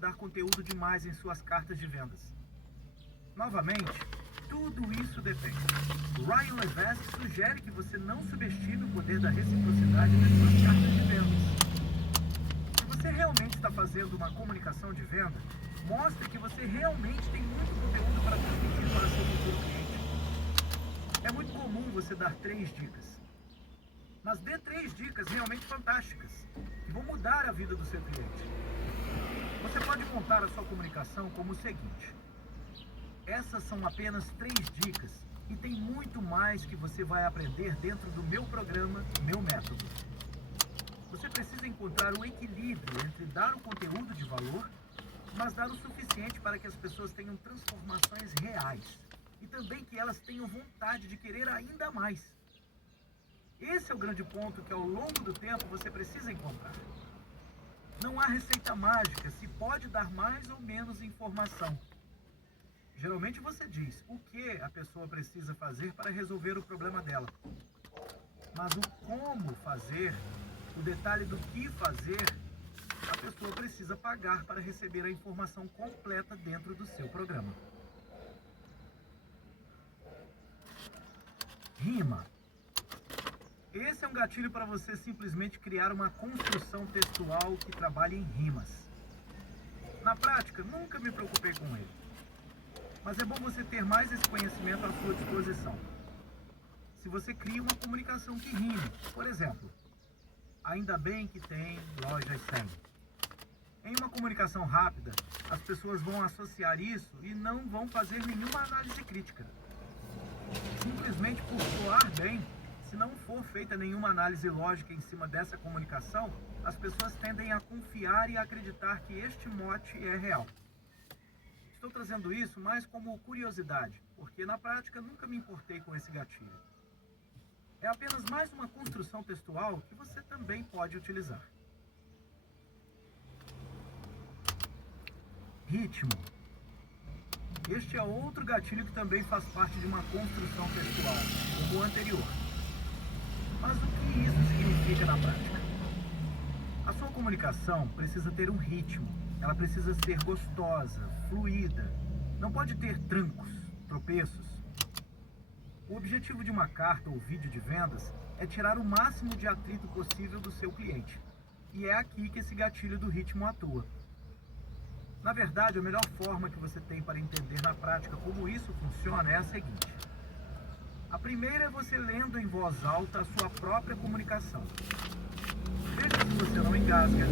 dar conteúdo demais em suas cartas de vendas? Novamente, tudo isso depende. Ryan Levesque sugere que você não subestime o poder da reciprocidade nas suas cartas de vendas. Se você realmente está fazendo uma comunicação de venda, mostre que você realmente tem muito conteúdo para transmitir para seu futuro cliente. É muito comum você dar 3 dicas. Mas dê 3 dicas realmente fantásticas, que vão mudar a vida do seu cliente. Você pode montar a sua comunicação como o seguinte: essas são apenas 3 dicas e tem muito mais que você vai aprender dentro do meu programa, meu método. Você precisa encontrar o equilíbrio entre dar o conteúdo de valor, mas dar o suficiente para que as pessoas tenham transformações reais e também que elas tenham vontade de querer ainda mais. Esse é o grande ponto que ao longo do tempo você precisa encontrar. Não há receita mágica, se pode dar mais ou menos informação. Geralmente você diz o que a pessoa precisa fazer para resolver o problema dela. Mas o como fazer, o detalhe do que fazer, a pessoa precisa pagar para receber a informação completa dentro do seu programa. Rima. Esse é um gatilho para você simplesmente criar uma construção textual que trabalhe em rimas. Na prática, nunca me preocupei com ele. Mas é bom você ter mais esse conhecimento à sua disposição. Se você cria uma comunicação que rime, por exemplo, ainda bem que tem lojas 100. Em uma comunicação rápida, as pessoas vão associar isso e não vão fazer nenhuma análise crítica. Simplesmente por soar bem, se não for feita nenhuma análise lógica em cima dessa comunicação, as pessoas tendem a confiar e acreditar que este mote é real. Estou trazendo isso mais como curiosidade, porque na prática nunca me importei com esse gatilho. É apenas mais uma construção textual que você também pode utilizar. Ritmo. Este é outro gatilho que também faz parte de uma construção textual, como o anterior. Mas o que isso significa na prática? A sua comunicação precisa ter um ritmo, ela precisa ser gostosa, fluida, não pode ter trancos, tropeços. O objetivo de uma carta ou vídeo de vendas é tirar o máximo de atrito possível do seu cliente. E é aqui que esse gatilho do ritmo atua. Na verdade, a melhor forma que você tem para entender na prática como isso funciona é a seguinte. A primeira é você lendo em voz alta a sua própria comunicação. Veja se você não engasga,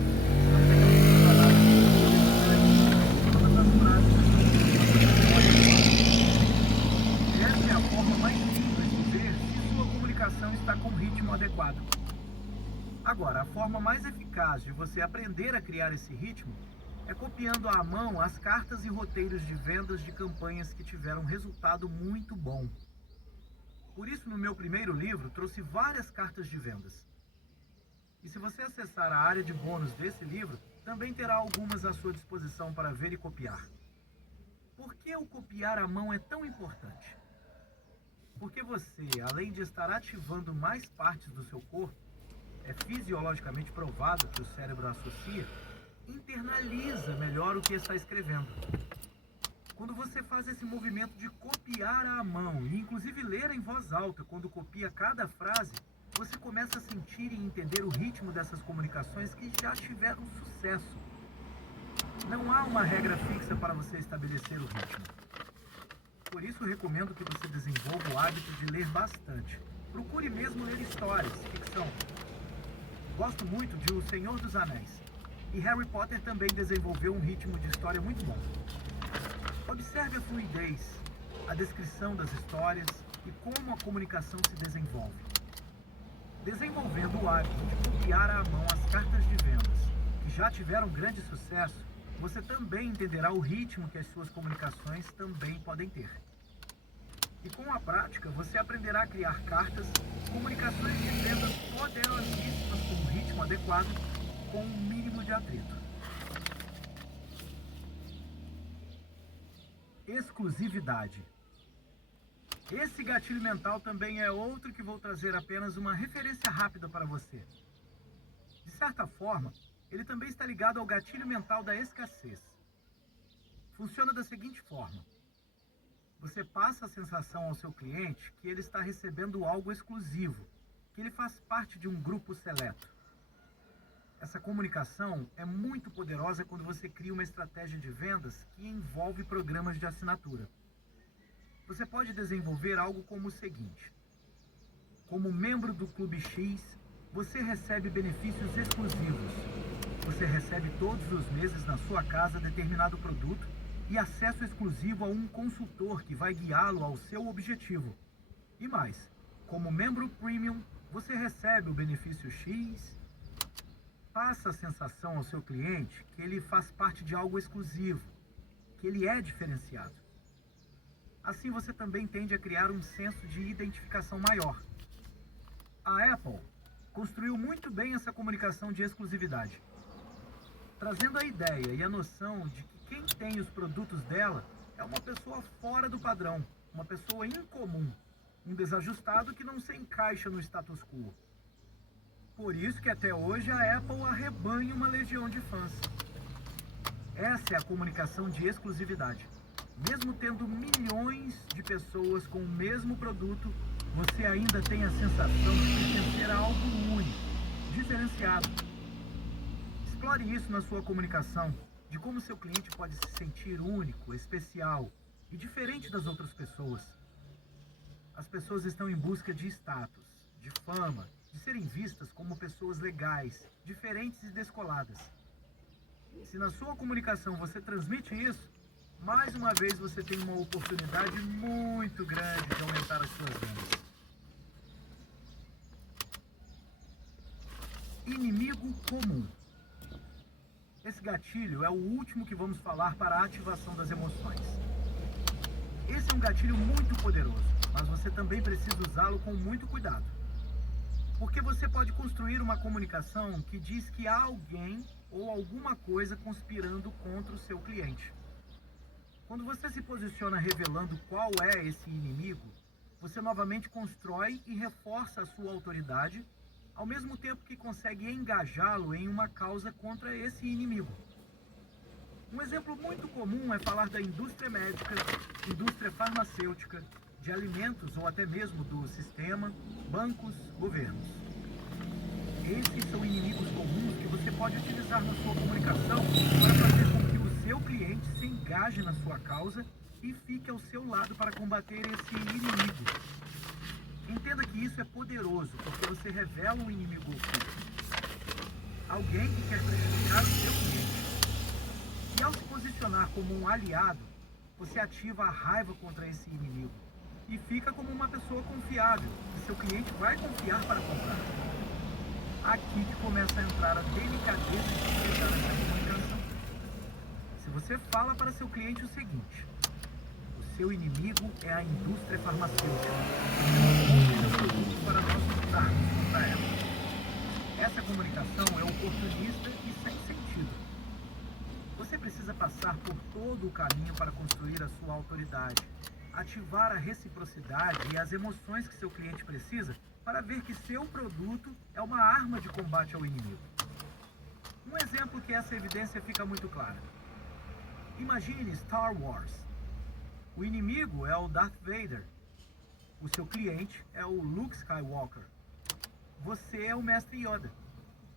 todas as frases. Essa é a forma mais simples de ver se sua comunicação está com o ritmo adequado. Agora, a forma mais eficaz de você aprender a criar esse ritmo é copiando à mão as cartas e roteiros de vendas de campanhas que tiveram resultado muito bom. Por isso, no meu primeiro livro, trouxe várias cartas de vendas. E se você acessar a área de bônus desse livro, também terá algumas à sua disposição para ver e copiar. Por que o copiar à mão é tão importante? Porque você, além de estar ativando mais partes do seu corpo, é fisiologicamente provado que o cérebro associa, internaliza melhor o que está escrevendo. Quando você faz esse movimento de copiar à mão, e inclusive ler em voz alta quando copia cada frase, você começa a sentir e entender o ritmo dessas comunicações que já tiveram sucesso. Não há uma regra fixa para você estabelecer o ritmo. Por isso, recomendo que você desenvolva o hábito de ler bastante. Procure mesmo ler histórias, ficção. Gosto muito de O Senhor dos Anéis. E Harry Potter também desenvolveu um ritmo de história muito bom. Observe a fluidez, a descrição das histórias e como a comunicação se desenvolve. Desenvolvendo o hábito de copiar à mão as cartas de vendas que já tiveram grande sucesso, você também entenderá o ritmo que as suas comunicações também podem ter. E com a prática, você aprenderá a criar cartas, comunicações de vendas poderosíssimas com um ritmo adequado, com um mínimo de atrito. Exclusividade. Esse gatilho mental também é outro que vou trazer apenas uma referência rápida para você. De certa forma, ele também está ligado ao gatilho mental da escassez. Funciona da seguinte forma: você passa a sensação ao seu cliente que ele está recebendo algo exclusivo, que ele faz parte de um grupo seleto. Essa comunicação é muito poderosa quando você cria uma estratégia de vendas que envolve programas de assinatura. Você pode desenvolver algo como o seguinte: como membro do Clube X, você recebe benefícios exclusivos. Você recebe todos os meses na sua casa determinado produto e acesso exclusivo a um consultor que vai guiá-lo ao seu objetivo. E mais, como membro Premium, você recebe o benefício X. Passa a sensação ao seu cliente que ele faz parte de algo exclusivo, que ele é diferenciado. Assim você também tende a criar um senso de identificação maior. A Apple construiu muito bem essa comunicação de exclusividade, trazendo a ideia e a noção de que quem tem os produtos dela é uma pessoa fora do padrão, uma pessoa incomum, um desajustado que não se encaixa no status quo. Por isso que até hoje a Apple arrebanha uma legião de fãs. Essa é a comunicação de exclusividade. Mesmo tendo milhões de pessoas com o mesmo produto, você ainda tem a sensação de pertencer a algo único, diferenciado. Explore isso na sua comunicação, de como seu cliente pode se sentir único, especial e diferente das outras pessoas. As pessoas estão em busca de status, de fama, de serem vistas como pessoas legais, diferentes e descoladas. Se na sua comunicação você transmite isso, mais uma vez você tem uma oportunidade muito grande de aumentar as suas vendas. Inimigo comum. Esse gatilho é o último que vamos falar para a ativação das emoções. Esse é um gatilho muito poderoso, mas você também precisa usá-lo com muito cuidado. Porque você pode construir uma comunicação que diz que há alguém ou alguma coisa conspirando contra o seu cliente. Quando você se posiciona revelando qual é esse inimigo, você novamente constrói e reforça a sua autoridade, ao mesmo tempo que consegue engajá-lo em uma causa contra esse inimigo. Um exemplo muito comum é falar da indústria médica, indústria farmacêutica, de alimentos ou até mesmo do sistema, bancos, governos. Esses são inimigos comuns que você pode utilizar na sua comunicação para fazer com que o seu cliente se engaje na sua causa e fique ao seu lado para combater esse inimigo. Entenda que isso é poderoso, porque você revela um inimigo oculto. Alguém que quer prejudicar o seu cliente. E ao se posicionar como um aliado, você ativa a raiva contra esse inimigo. E fica como uma pessoa confiável, que seu cliente vai confiar para comprar. Aqui que começa a entrar a delicadeza de chegar nessa comunicação. Se você fala para seu cliente o seguinte: o seu inimigo é a indústria farmacêutica. Compre seu produto para nós lutarmos contra ela. Essa comunicação é oportunista e sem sentido. Você precisa passar por todo o caminho para construir a sua autoridade, ativar a reciprocidade e as emoções que seu cliente precisa para ver que seu produto é uma arma de combate ao inimigo. Um exemplo que essa evidência fica muito clara. Imagine Star Wars. O inimigo é o Darth Vader. O seu cliente é o Luke Skywalker. Você é o Mestre Yoda.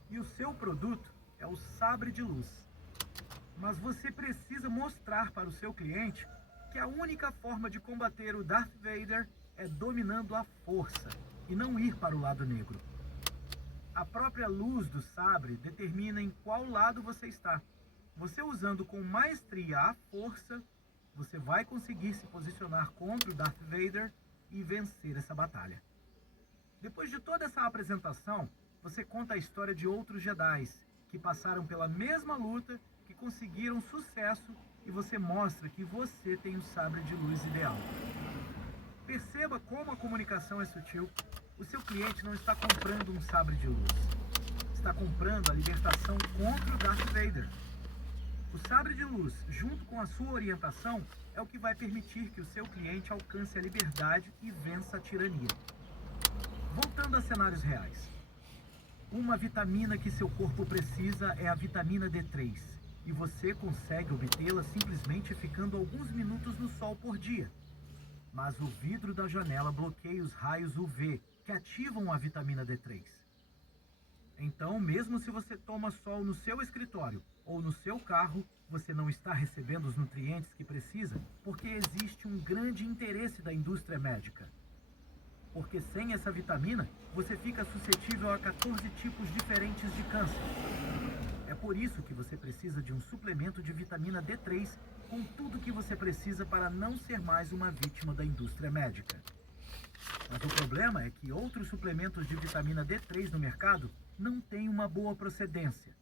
E o seu produto é o sabre de luz. Mas você precisa mostrar para o seu cliente que a única forma de combater o Darth Vader é dominando a força e não ir para o lado negro. A própria luz do sabre determina em qual lado você está. Você usando com maestria a força, você vai conseguir se posicionar contra o Darth Vader e vencer essa batalha. Depois de toda essa apresentação, você conta a história de outros Jedis que passaram pela mesma luta, que conseguiram sucesso, e você mostra que você tem o sabre de luz ideal. Perceba como a comunicação é sutil. O seu cliente não está comprando um sabre de luz. Está comprando a libertação contra o Darth Vader. O sabre de luz, junto com a sua orientação, é o que vai permitir que o seu cliente alcance a liberdade e vença a tirania. Voltando a cenários reais. Uma vitamina que seu corpo precisa é a vitamina D3. E você consegue obtê-la simplesmente ficando alguns minutos no sol por dia. Mas o vidro da janela bloqueia os raios UV que ativam a vitamina D3. Então, mesmo se você toma sol no seu escritório ou no seu carro, você não está recebendo os nutrientes que precisa, porque existe um grande interesse da indústria médica. Porque sem essa vitamina, você fica suscetível a 14 tipos diferentes de câncer. É por isso que você precisa de um suplemento de vitamina D3 com tudo que você precisa para não ser mais uma vítima da indústria médica. Mas o problema é que outros suplementos de vitamina D3 no mercado não têm uma boa procedência.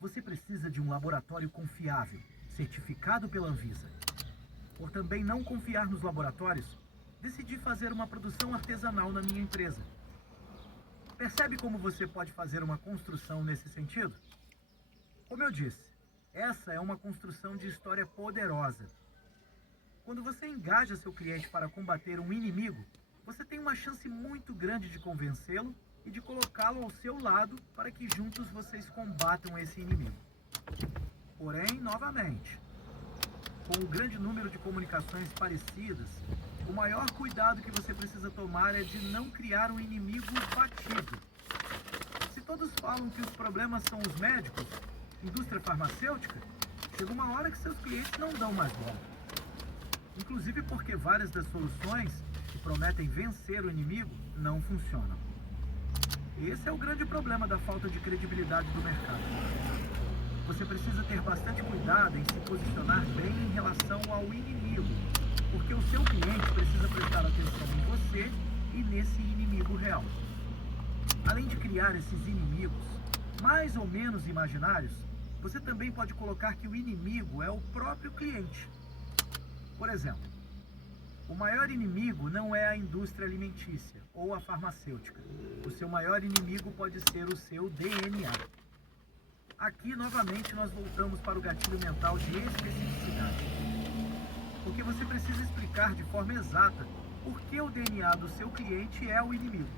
Você precisa de um laboratório confiável, certificado pela Anvisa. Por também não confiar nos laboratórios, decidi fazer uma produção artesanal na minha empresa. Percebe como você pode fazer uma construção nesse sentido? Como eu disse, essa é uma construção de história poderosa. Quando você engaja seu cliente para combater um inimigo, você tem uma chance muito grande de convencê-lo e de colocá-lo ao seu lado para que juntos vocês combatam esse inimigo. Porém, novamente, com o grande número de comunicações parecidas, o maior cuidado que você precisa tomar é de não criar um inimigo batido. Se todos falam que os problemas são os médicos, indústria farmacêutica, chega uma hora que seus clientes não dão mais bola. Inclusive porque várias das soluções que prometem vencer o inimigo não funcionam. Esse é o grande problema da falta de credibilidade do mercado. Você precisa ter bastante cuidado em se posicionar bem em relação ao inimigo, porque o seu cliente precisa prestar atenção em você e nesse inimigo real. Além de criar esses inimigos, mais ou menos imaginários, você também pode colocar que o inimigo é o próprio cliente. Por exemplo, o maior inimigo não é a indústria alimentícia ou a farmacêutica. O seu maior inimigo pode ser o seu DNA. Aqui, novamente, nós voltamos para o gatilho mental de especificidade. Porque você precisa explicar de forma exata por que o DNA do seu cliente é o inimigo.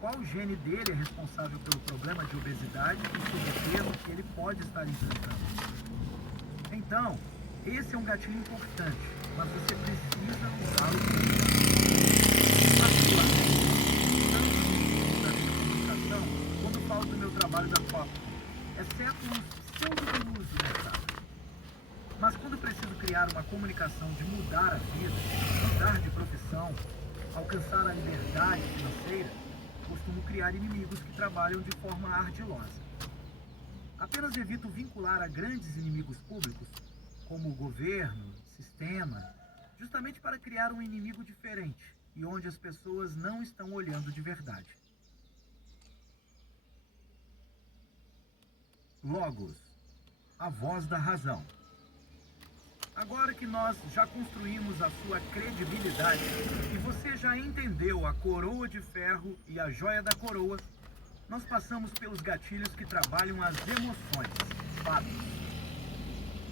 Qual gene dele é responsável pelo problema de obesidade e sobrepeso que ele pode estar enfrentando. Então, esse é um gatilho importante, mas você precisa usá-lo com particularmente, tanto na minha comunicação, quando falo do meu trabalho da COP, exceto os pseudo-gurus do mercado. Mas quando preciso criar uma comunicação de mudar a vida, mudar de profissão, alcançar a liberdade financeira, costumo criar inimigos que trabalham de forma ardilosa. Apenas evito vincular a grandes inimigos públicos, como o governo, sistema, justamente para criar um inimigo diferente e onde as pessoas não estão olhando de verdade. Logos, a voz da razão. Agora que nós já construímos a sua credibilidade e você já entendeu a coroa de ferro e a joia da coroa, nós passamos pelos gatilhos que trabalham as emoções, fatos.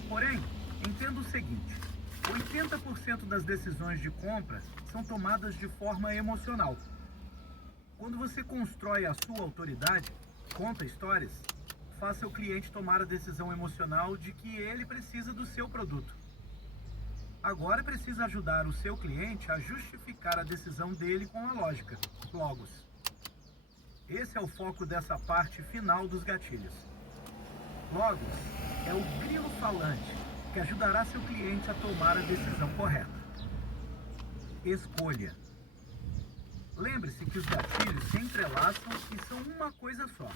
Porém, entenda o seguinte, 80% das decisões de compra são tomadas de forma emocional. Quando você constrói a sua autoridade, conta histórias, faça o cliente tomar a decisão emocional de que ele precisa do seu produto. Agora precisa ajudar o seu cliente a justificar a decisão dele com a lógica, logos. Esse é o foco dessa parte final dos gatilhos. Logos é o grilo falante que ajudará seu cliente a tomar a decisão correta. Escolha. Lembre-se que os gatilhos se entrelaçam e são uma coisa só.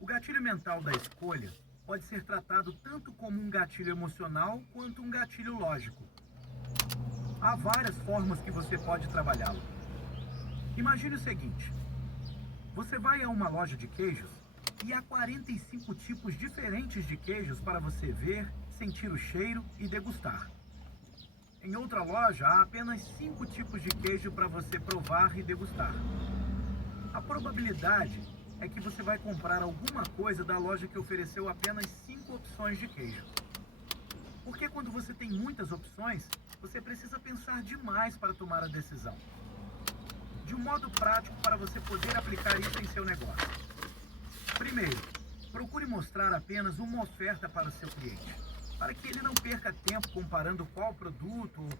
O gatilho mental da escolha pode ser tratado tanto como um gatilho emocional quanto um gatilho lógico. Há várias formas que você pode trabalhá-lo. Imagine o seguinte: você vai a uma loja de queijos e há 45 tipos diferentes de queijos para você ver, sentir o cheiro e degustar. Em outra loja, há apenas 5 tipos de queijo para você provar e degustar. A probabilidade é que você vai comprar alguma coisa da loja que ofereceu apenas 5 opções de queijo. Porque quando você tem muitas opções, você precisa pensar demais para tomar a decisão. De um modo prático para você poder aplicar isso em seu negócio. Primeiro, Procure mostrar apenas uma oferta para o seu cliente, para que ele não perca tempo comparando qual produto ou